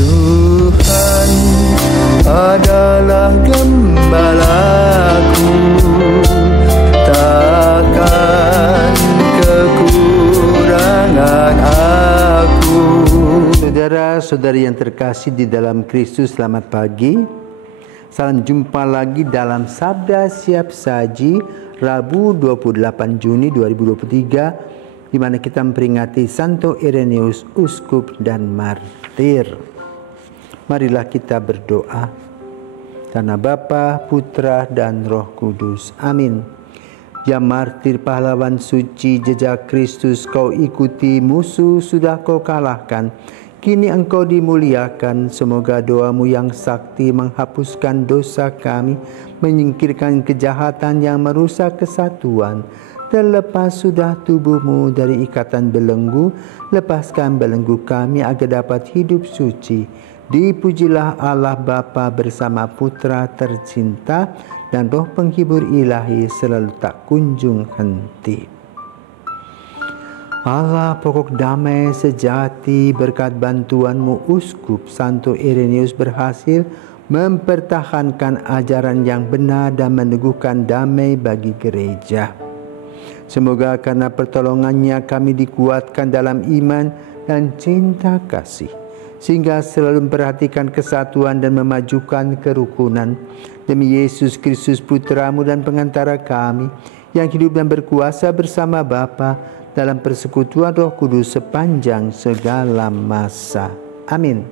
Tuhan adalah gembalaku, takkan kekurangan aku. Saudara-saudari yang terkasih di dalam Kristus, selamat pagi. Salam jumpa lagi dalam Sabda Siap Saji Rabu 28 Juni 2023, di mana kita memperingati Santo Ireneus, uskup dan martir. Marilah kita berdoa. Karena Bapa, Putra, dan Roh Kudus. Amin. Ya martir pahlawan suci, jejak Kristus kau ikuti, musuh sudah kau kalahkan. Kini engkau dimuliakan. Semoga doamu yang sakti menghapuskan dosa kami, menyingkirkan kejahatan yang merusak kesatuan. Terlepas sudah tubuhmu dari ikatan belenggu, lepaskan belenggu kami agar dapat hidup suci. Dipujilah Allah Bapa bersama Putra tercinta dan Roh penghibur ilahi selalu tak kunjung henti. Allah pokok damai sejati, berkat bantuanmu Uskup Santo Ireneus berhasil mempertahankan ajaran yang benar dan meneguhkan damai bagi gereja. Semoga karena pertolongannya kami dikuatkan dalam iman dan cinta kasih, sehingga selalu memperhatikan kesatuan dan memajukan kerukunan. Demi Yesus Kristus Putramu dan pengantara kami, yang hidup dan berkuasa bersama Bapa dalam persekutuan Roh Kudus sepanjang segala masa. Amin.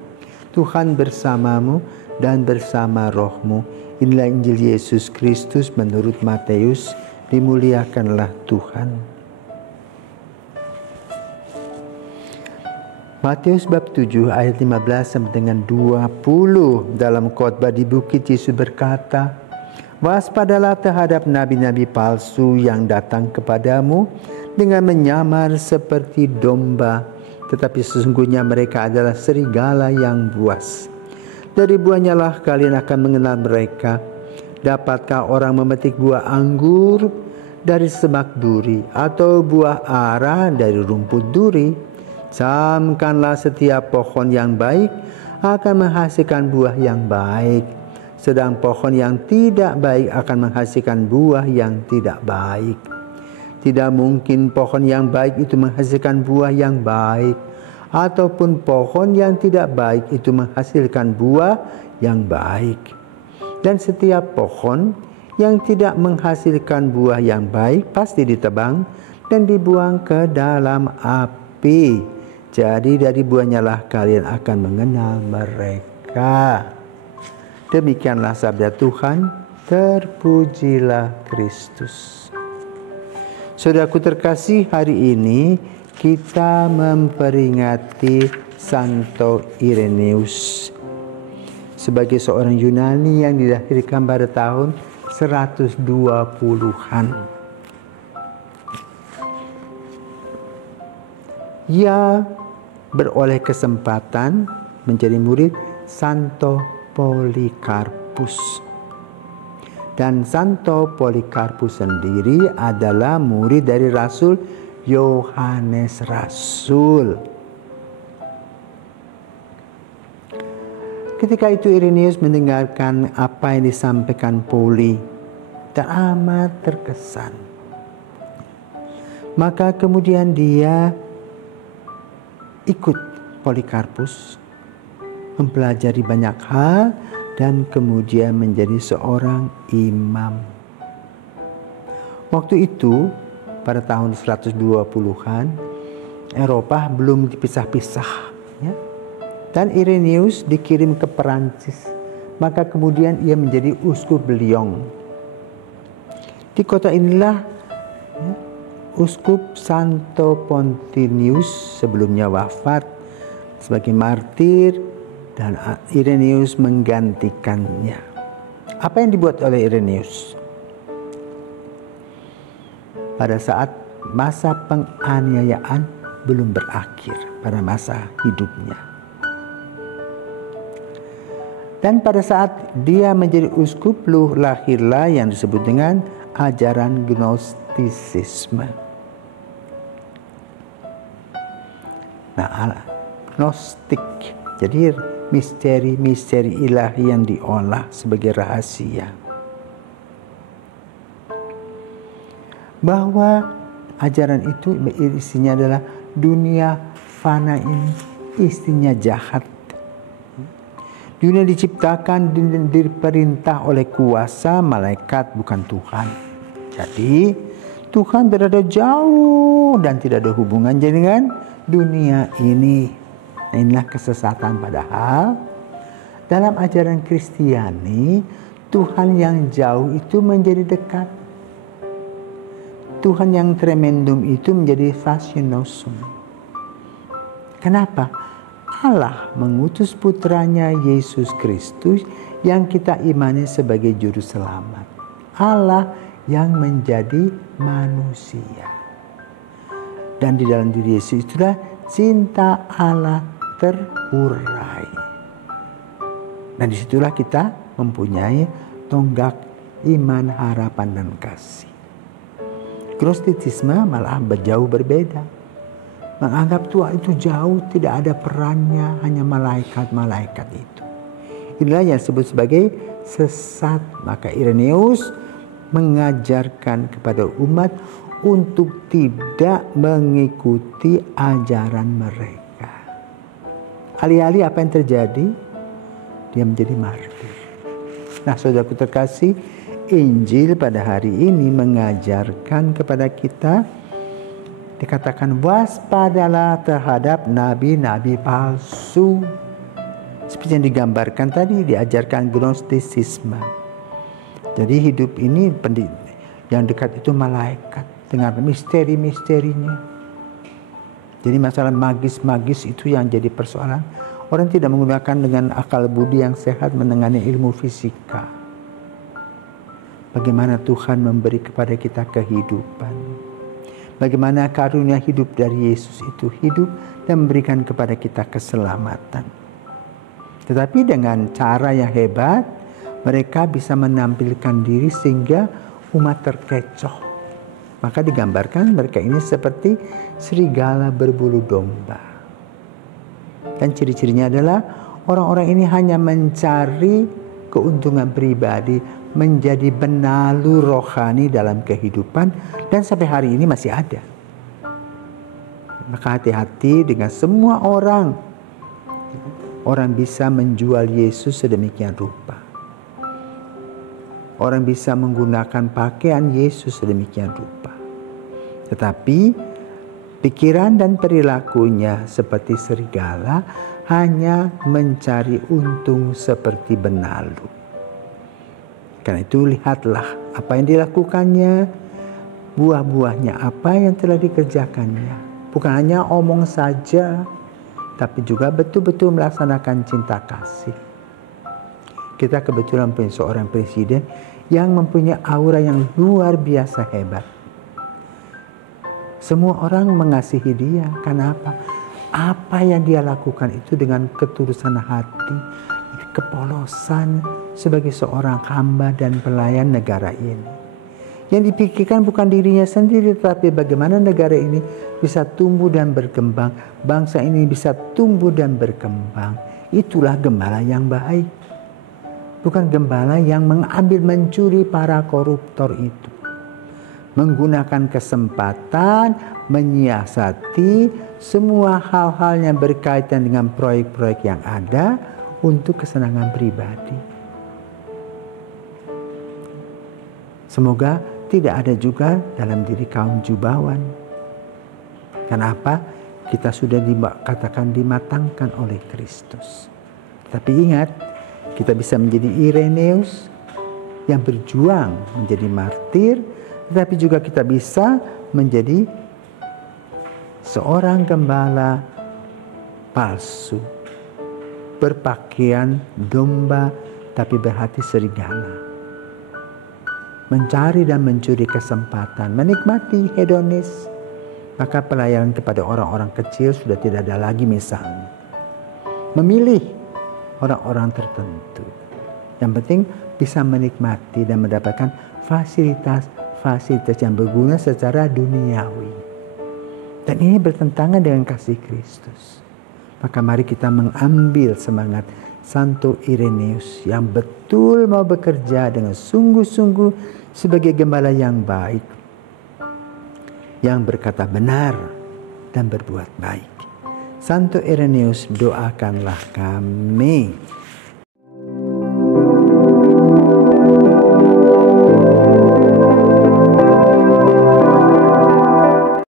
Tuhan bersamamu dan bersama rohmu. Inilah Injil Yesus Kristus menurut Matius. Dimuliakanlah Tuhan. Matius bab 7 ayat 15 sampai dengan 20. Dalam khotbah di bukit, Yesus berkata, "Waspadalah terhadap nabi-nabi palsu yang datang kepadamu dengan menyamar seperti domba, tetapi sesungguhnya mereka adalah serigala yang buas. Dari buahnya lah kalian akan mengenal mereka. Dapatkah orang memetik buah anggur dari semak duri, atau buah ara dari rumput duri? Camkanlah setiap pohon yang baik akan menghasilkan buah yang baik, sedang pohon yang tidak baik akan menghasilkan buah yang tidak baik. Tidak mungkin pohon yang baik itu menghasilkan buah yang baik, ataupun pohon yang tidak baik itu menghasilkan buah yang baik. Dan setiap pohon yang tidak menghasilkan buah yang baik pasti ditebang dan dibuang ke dalam api. Jadi dari buahnya lah kalian akan mengenal mereka." Demikianlah sabda Tuhan. Terpujilah Kristus. Saudaraku terkasih, hari ini kita memperingati Santo Ireneus sebagai seorang Yunani yang dilahirkan pada tahun 120-an. Ia beroleh kesempatan menjadi murid Santo Polikarpus. Dan Santo Polikarpus sendiri adalah murid dari Rasul Yohanes Rasul. Ketika itu Ireneus mendengarkan apa yang disampaikan Poli dan amat terkesan. Maka kemudian dia ikut Polikarpus, mempelajari banyak hal, dan kemudian menjadi seorang imam. Waktu itu, pada tahun 120-an, Eropa belum dipisah-pisah, ya? Dan Ireneus dikirim ke Perancis. Maka kemudian ia menjadi uskup Lyon. Di kota inilah, ya, Uskup Santo Pontinius sebelumnya wafat sebagai martir, dan Ireneus menggantikannya. Apa yang dibuat oleh Ireneus? Pada saat masa penganiayaan belum berakhir pada masa hidupnya. Dan pada saat dia menjadi uskup, lahirlah yang disebut dengan ajaran Gnostisisme. Nah, Gnostik. Jadi misteri-misteri ilahi yang diolah sebagai rahasia. Bahwa ajaran itu isinya adalah dunia fana ini istrinya jahat. Dunia diciptakan dan diperintah oleh kuasa malaikat, bukan Tuhan. Jadi Tuhan berada jauh dan tidak ada hubungan dengan dunia ini. Nah, inilah kesesatan. Padahal dalam ajaran Kristiani, Tuhan yang jauh itu menjadi dekat. Tuhan yang tremendum itu menjadi fascinosum. Kenapa? Allah mengutus putranya Yesus Kristus yang kita imani sebagai juru selamat. Allah yang menjadi manusia. Dan di dalam diri Yesus itulah cinta Allah terurai. Dan disitulah kita mempunyai tonggak iman, harapan, dan kasih. Gnosticisme malah jauh berbeda. Menganggap Tuhan itu jauh, tidak ada perannya, hanya malaikat-malaikat itu. Inilah yang disebut sebagai sesat. Maka Irenaeus mengajarkan kepada umat untuk tidak mengikuti ajaran mereka. Alih-alih apa yang terjadi? Dia menjadi martir. Nah, saudaraku terkasih, Injil pada hari ini mengajarkan kepada kita, dikatakan waspadalah terhadap nabi-nabi palsu. Seperti yang digambarkan tadi, diajarkan gnostisisme. Jadi hidup ini yang dekat itu malaikat dengan misteri-misterinya. Jadi masalah magis-magis itu yang jadi persoalan. Orang tidak menggunakan dengan akal budi yang sehat menangani ilmu fisika. Bagaimana Tuhan memberi kepada kita kehidupan. Bagaimana karunia hidup dari Yesus itu hidup dan memberikan kepada kita keselamatan. Tetapi dengan cara yang hebat, mereka bisa menampilkan diri sehingga umat terkecoh. Maka digambarkan mereka ini seperti serigala berbulu domba. Dan ciri-cirinya adalah orang-orang ini hanya mencari keuntungan pribadi, menjadi benalu rohani dalam kehidupan, dan sampai hari ini masih ada. Maka hati-hati dengan semua orang. Orang bisa menjual Yesus sedemikian rupa. Orang bisa menggunakan pakaian Yesus sedemikian rupa. Tetapi pikiran dan perilakunya seperti serigala, hanya mencari untung seperti benalu. Karena itu lihatlah apa yang dilakukannya, buah-buahnya apa yang telah dikerjakannya. Bukan hanya omong saja, tapi juga betul-betul melaksanakan cinta kasih. Kita kebetulan punya seorang presiden yang mempunyai aura yang luar biasa hebat. Semua orang mengasihi dia. Karena apa? Apa yang dia lakukan itu dengan ketulusan hati, kepolosan sebagai seorang hamba dan pelayan negara ini. Yang dipikirkan bukan dirinya sendiri, tetapi bagaimana negara ini bisa tumbuh dan berkembang, bangsa ini bisa tumbuh dan berkembang. Itulah gembala yang baik. Bukan gembala yang mengambil mencuri para koruptor itu. Menggunakan kesempatan, menyiasati semua hal-hal yang berkaitan dengan proyek-proyek yang ada untuk kesenangan pribadi. Semoga tidak ada juga dalam diri kaum Jubawan. Kenapa? Kita sudah dikatakan dimatangkan oleh Kristus. Tapi ingat, kita bisa menjadi Irenaeus yang berjuang menjadi martir, tetapi juga kita bisa menjadi seorang gembala palsu, berpakaian domba tapi berhati serigala. Mencari dan mencuri kesempatan, menikmati hedonis. Maka pelayanan kepada orang-orang kecil sudah tidak ada lagi misalnya. Memilih orang-orang tertentu. Yang penting bisa menikmati dan mendapatkan fasilitas yang berguna secara duniawi. Dan ini bertentangan dengan kasih Kristus. Maka mari kita mengambil semangat Santo Irenaeus yang betul mau bekerja dengan sungguh-sungguh sebagai gembala yang baik, yang berkata benar dan berbuat baik. Santo Irenaeus, doakanlah kami.